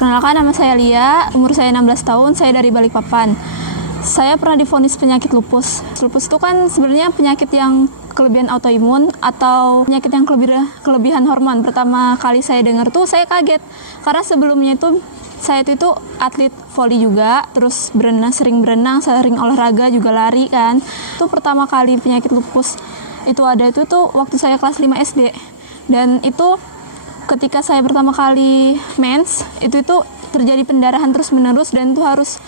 Perkenalkan, nama saya Lia, umur saya 16 tahun, saya dari Balikpapan. Saya pernah divonis penyakit lupus. Lupus itu kan sebenarnya penyakit yang kelebihan autoimun atau penyakit yang kelebihan hormon. Pertama kali saya dengar tuh saya kaget, karena sebelumnya itu saya itu atlet voli juga, terus sering berenang, sering olahraga juga lari kan. Itu pertama kali penyakit lupus itu ada itu tuh waktu saya kelas 5 SD. Dan itu ketika saya pertama kali mens, itu terjadi pendarahan terus-menerus dan itu harus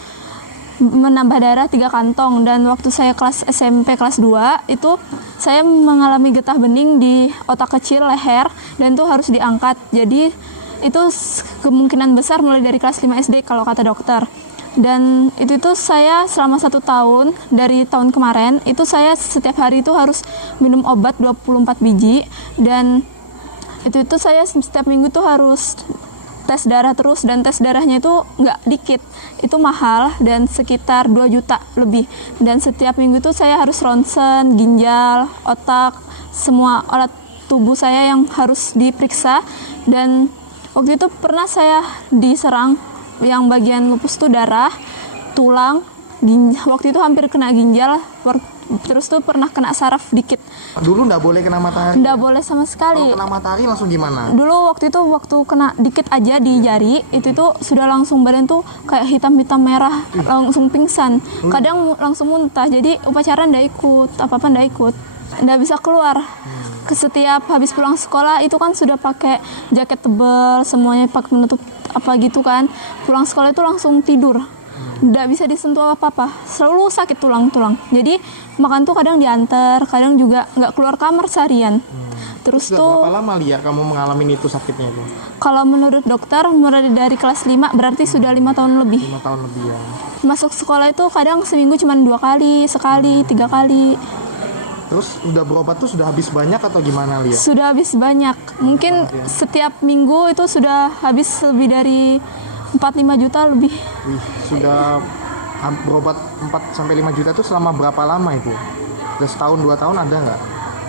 menambah darah 3 kantong. Dan waktu saya kelas SMP kelas 2, itu saya mengalami getah bening di otak kecil leher dan itu harus diangkat. Jadi itu kemungkinan besar mulai dari kelas 5 SD kalau kata dokter. Dan itu saya selama 1 tahun, dari tahun kemarin, itu saya setiap hari itu harus minum obat 24 biji. Dan itu saya setiap minggu tuh harus tes darah terus, dan tes darahnya itu nggak dikit, itu mahal dan sekitar 2 juta lebih. Dan setiap minggu tuh saya harus ronsen, ginjal, otak, semua alat tubuh saya yang harus diperiksa. Dan waktu itu pernah saya diserang, yang bagian lupus tuh darah, tulang, waktu itu hampir kena ginjal, terus tuh pernah kena saraf dikit. Dulu nggak boleh kena matahari? Nggak boleh sama sekali. Kalau kena matahari langsung gimana? Dulu waktu kena dikit aja di jari, itu sudah langsung badan tuh kayak hitam-hitam merah, langsung pingsan. Kadang langsung muntah, jadi upacara nggak ikut, apa-apa nggak ikut. Nggak bisa keluar. Setiap habis pulang sekolah itu kan sudah pakai jaket tebal, semuanya pakai menutup apa gitu kan. Pulang sekolah itu langsung tidur. Nggak bisa disentuh apa-apa, selalu sakit tulang-tulang. Jadi makan tuh kadang diantar, kadang juga nggak keluar kamar seharian. Terus berapa lama Lia kamu mengalami itu sakitnya itu? Kalau menurut dokter mulai dari kelas 5 berarti sudah 5 tahun lebih. 5 tahun lebih ya. Masuk sekolah itu kadang seminggu cuma 2 kali, sekali, 3 kali. Terus udah berobat tuh sudah habis banyak atau gimana Lia? Sudah habis banyak. Mungkin setiap minggu itu sudah habis lebih dari 4-5 juta lebih. Wih, sudah berobat 4-5 juta tuh selama berapa lama itu? Udah setahun 2 tahun ada nggak?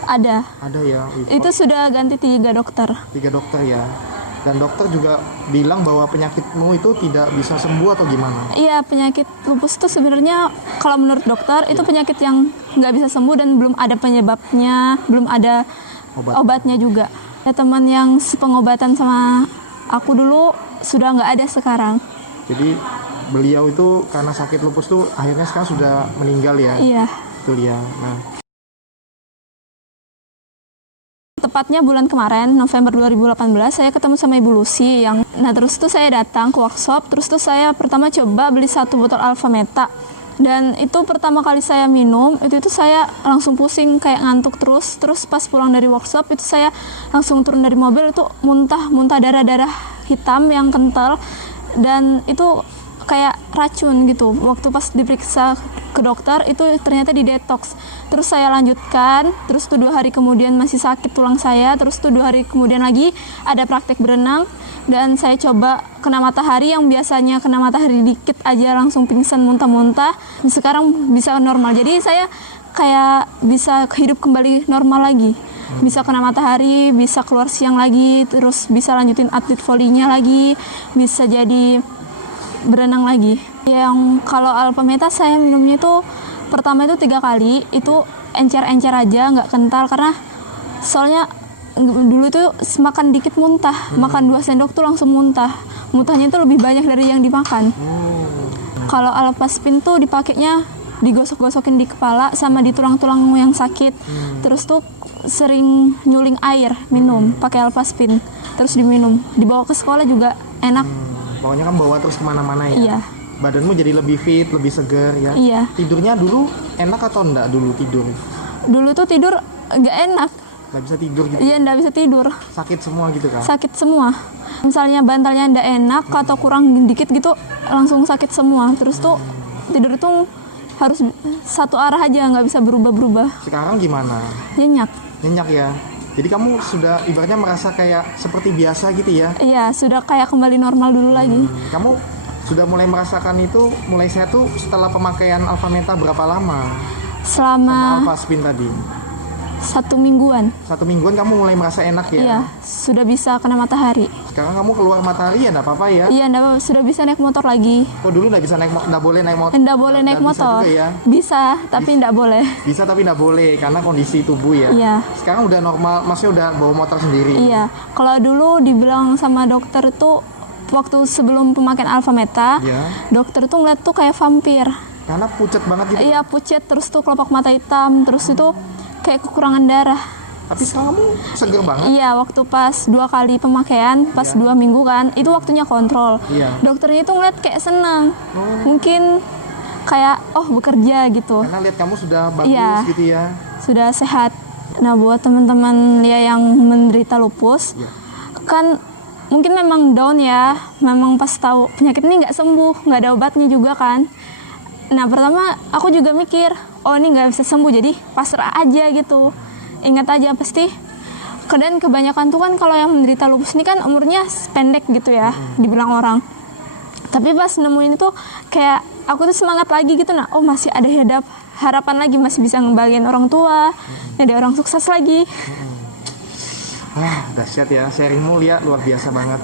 Ada. Ada ya. Itu sudah ganti 3 dokter. 3 dokter ya. Dan dokter juga bilang bahwa penyakitmu itu tidak bisa sembuh atau gimana? Iya, penyakit lupus itu sebenarnya kalau menurut dokter itu penyakit yang nggak bisa sembuh dan belum ada penyebabnya, belum ada obatnya juga. Ada teman yang sepengobatan sama aku dulu sudah nggak ada sekarang. Jadi beliau itu karena sakit lupus tuh akhirnya sekarang sudah meninggal ya? Iya. Betul ya. Nah, tepatnya bulan kemarin, November 2018, saya ketemu sama Ibu Lucy terus tuh saya datang ke workshop, terus tuh saya pertama coba beli 1 botol Alfameta. Dan itu pertama kali saya minum, itu saya langsung pusing, kayak ngantuk terus pas pulang dari workshop, itu saya langsung turun dari mobil, itu muntah darah-darah hitam yang kental, dan itu kayak racun gitu. Waktu pas diperiksa ke dokter, itu ternyata di detox. Terus saya lanjutkan, terus tuh 2 hari kemudian masih sakit tulang saya, terus tuh 2 hari kemudian lagi ada praktek berenang, dan saya coba kena matahari, yang biasanya kena matahari dikit aja langsung pingsan, muntah-muntah, sekarang bisa normal. Jadi saya kayak bisa hidup kembali normal lagi, bisa kena matahari, bisa keluar siang lagi, terus bisa lanjutin atlet volinya lagi, bisa jadi berenang lagi. Yang kalau Alfameta saya minumnya itu pertama itu 3 kali, itu encer-encer aja, nggak kental, karena soalnya dulu tuh makan dikit muntah, makan 2 sendok tuh langsung muntahnya itu lebih banyak dari yang dimakan. Kalau Alpaspin tuh dipakainya digosok-gosokin di kepala sama di tulang-tulang yang sakit. Terus tuh sering nyuling air minum pakai Alpaspin, terus diminum, dibawa ke sekolah juga enak. Pokoknya kan bawa terus kemana-mana ya? Iya. Badanmu jadi lebih fit, lebih segar ya? Iya. Tidurnya dulu enak atau enggak dulu tidur? Dulu tuh tidur nggak enak. Nggak bisa tidur gitu? Iya, nggak bisa tidur. Sakit semua gitu kan? Sakit semua. Misalnya bantalnya nggak enak atau kurang dikit gitu, langsung sakit semua. Terus tuh tidur tuh harus satu arah aja, nggak bisa berubah-berubah. Sekarang gimana? Nyenyak. Nyenyak ya? Jadi kamu sudah ibaratnya merasa kayak seperti biasa gitu ya? Iya, sudah kayak kembali normal dulu lagi. Kamu sudah mulai merasakan itu, mulai sehat tuh setelah pemakaian Alfameta berapa lama? Selama Alfaspin tadi? 1 mingguan. 1 mingguan kamu mulai merasa enak ya? Iya, sudah bisa kena matahari. Sekarang kamu keluar matahari ya nggak apa-apa ya? Iya, sudah bisa naik motor lagi. Oh dulu nggak bisa nggak boleh naik motor? Nggak boleh naik motor. Bisa juga ya? Bisa, tapi nggak boleh. Bisa tapi nggak boleh karena kondisi tubuh ya? Iya. Sekarang udah normal, maksudnya udah bawa motor sendiri? Iya, kalau dulu dibilang sama dokter itu waktu sebelum pemakaian Alfameta, Iya. dokter tuh ngeliat tuh kayak vampir. Karena pucat banget gitu? Iya, pucet, terus tuh kelopak mata hitam, terus itu kayak kekurangan darah. Tapi sekarang kamu seger banget? Iya, waktu pas 2 kali pemakaian, pas Iya. 2 minggu kan, itu waktunya kontrol. Iya. Dokternya itu ngeliat kayak senang. Oh. Mungkin kayak, bekerja gitu. Karena lihat kamu sudah bagus Iya. gitu ya? Sudah sehat. Nah, buat teman-teman ya yang menderita lupus, Iya. kan mungkin memang down ya, memang pas tahu penyakit ini nggak sembuh, nggak ada obatnya juga kan. Nah, pertama aku juga mikir, ini nggak bisa sembuh, jadi pasrah aja gitu. Ingat aja pasti, dan kebanyakan tuh kan kalau yang menderita lupus ini kan umurnya pendek gitu ya, dibilang orang. Tapi pas nemuin itu kayak aku tuh semangat lagi gitu, masih ada harapan lagi, masih bisa ngebahagiain orang tua, jadi orang sukses lagi. Dahsyat ya, sharingmu lihat luar biasa banget.